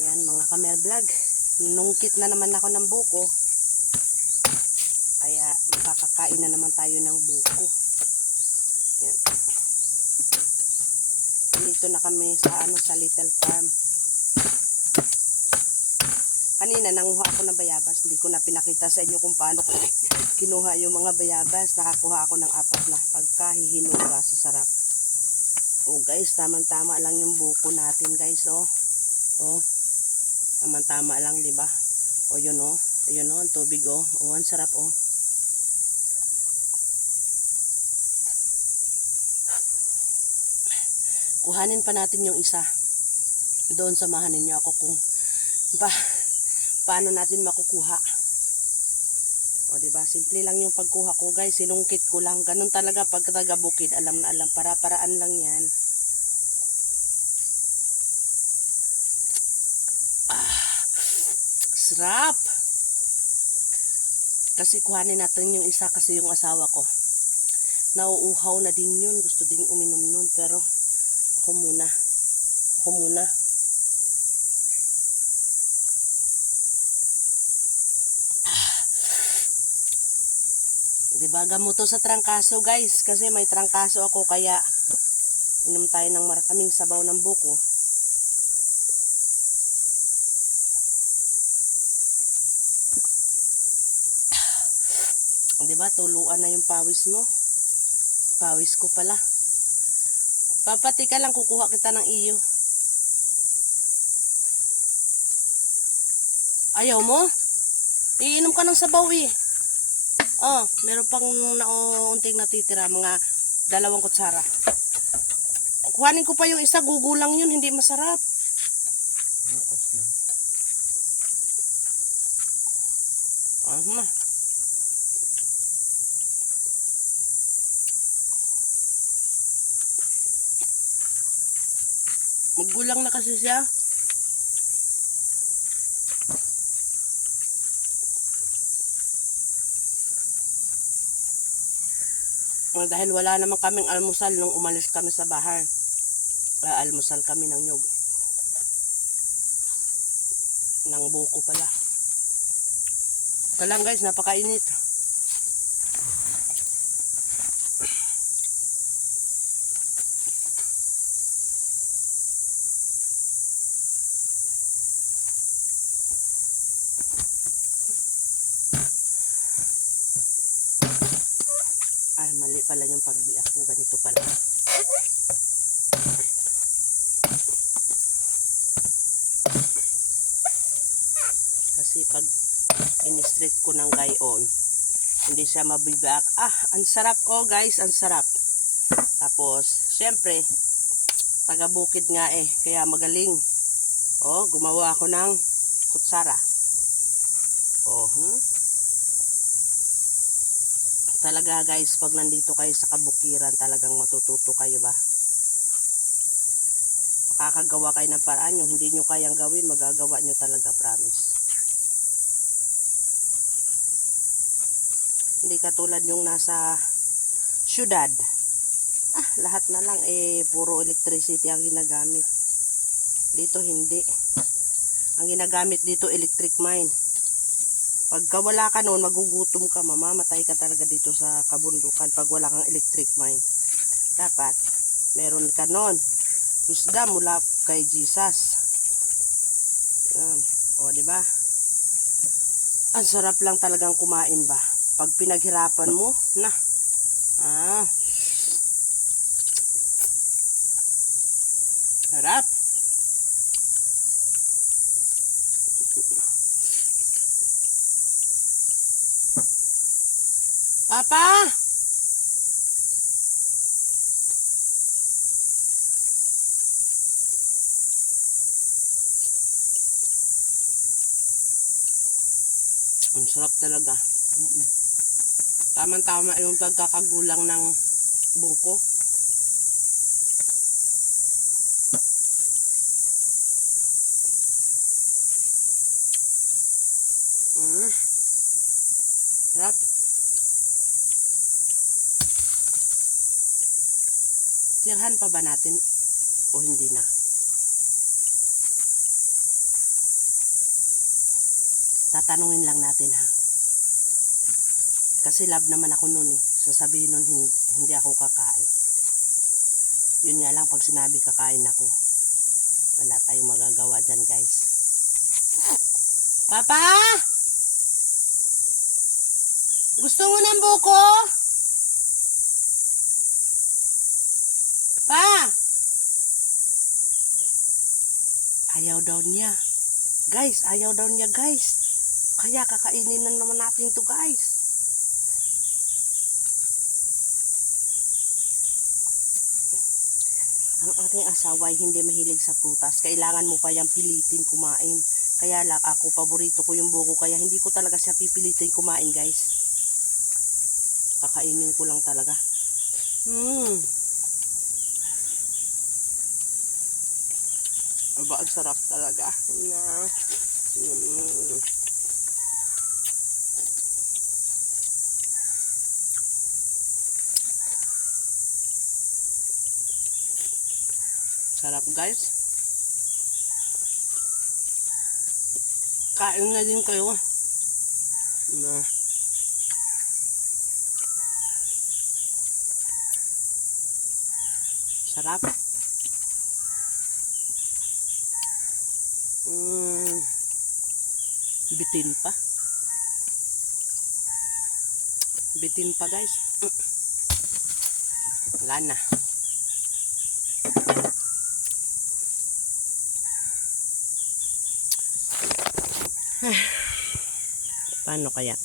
Yan mga kamer vlog. Nungkit na naman ako ng buko. Kaya makakakain na naman tayo ng buko. Yan. Dito na kami sa Little Farm. Kanina nanguha ako ng bayabas. Hindi ko na pinakita sa inyo kung paano kinuha yung mga bayabas. Nakakuha ako ng 4 na pagkahihinuga sa sarap. Oh guys, tamang-tama lang yung buko natin guys. Oh. Oh. Tamang-tama lang, 'di ba? Oh, yun oh. Ayun oh, ang tubig oh. Oh, ang sarap oh. Kuhanin pa natin yung isa. Doon samahan niyo ako kung paano natin makukuha. O diba, simple lang yung pagkuha ko guys, sinungkit ko lang. Ganun talaga pag taga bukid, alam na alam, para-paraan lang yan. Sarap! Kasi kuhanin natin yung isa kasi yung asawa ko. Nauuhaw na din yun, gusto din uminom nun, pero ako muna. Diba, gamot to sa trangkaso guys, kasi may trangkaso ako kaya inom tayo ng maraming sabaw ng buko. Diba, tuluan na yung pawis mo. Pawis ko pala. Papati ka lang, kukuha kita ng iyo. Ayaw mo? Iinom ka ng sabaw eh. Oh, meron pang unting natitira, mga 2 kutsara. Kuhanin ko pa yung isa, gugulang yun, hindi masarap. Bukas na. Maggulang na kasi siya. Dahil wala naman kaming almusal nung umalis kami sa bahay. Almusal kami ng nyug. Ng buko pala. Kalang guys, napakainit. Ay, mali pala yung pagbiak ko. Ganito pala. Kasi pag in-straight ko ng gayon, hindi siya mabibiak. Ah, ang sarap oh guys, ang sarap. Tapos, syempre, taga-bukid nga eh, kaya magaling. Oh, gumawa ako ng kutsara. Oh, talaga guys, pag nandito kayo sa kabukiran, talagang matututo kayo ba? Makakagawa kayo ng paraan, yung hindi nyo kayang gawin, magagawa nyo talaga, promise. Hindi katulad yung nasa syudad. Ah, lahat na lang eh, puro electricity ang ginagamit. Dito hindi. Ang ginagamit dito, electric mine. Pagka wala ka noon, magugutom ka, mamamatay ka talaga dito sa kabundukan pag wala kang electric mine. Dapat, meron ka noon. Wisdom mula kay Jesus. O, diba? Ang sarap lang talagang kumain ba? Pag pinaghirapan mo, na. Harap. Papa! Ang sarap talaga. Tama-tama yung pagkakagulang ng buko. Sarap. Sirhan pa ba natin o hindi na? Tatanungin lang natin ha. Kasi love naman ako nun eh. Sasabihin nun hindi ako kakain. Yun nga lang pag sinabi kakain ako. Wala tayong magagawa dyan guys. Papa! Gusto mo ng buko? Pa! Ayaw daw niya. Guys, ayaw daw niya guys. Kaya kakainin na naman natin to guys. Ang aking asawa ay hindi mahilig sa prutas. Kailangan mo pa yung pilitin kumain. Kaya lang ako, paborito ko yung buko. Kaya hindi ko talaga siya pipilitin kumain guys. Kakainin ko lang talaga. Aba, ang sarap talaga. Sarap guys. Kain na din kayo. Sarap. Bitin pa. Bitin pa guys. Wala na. Paano kaya?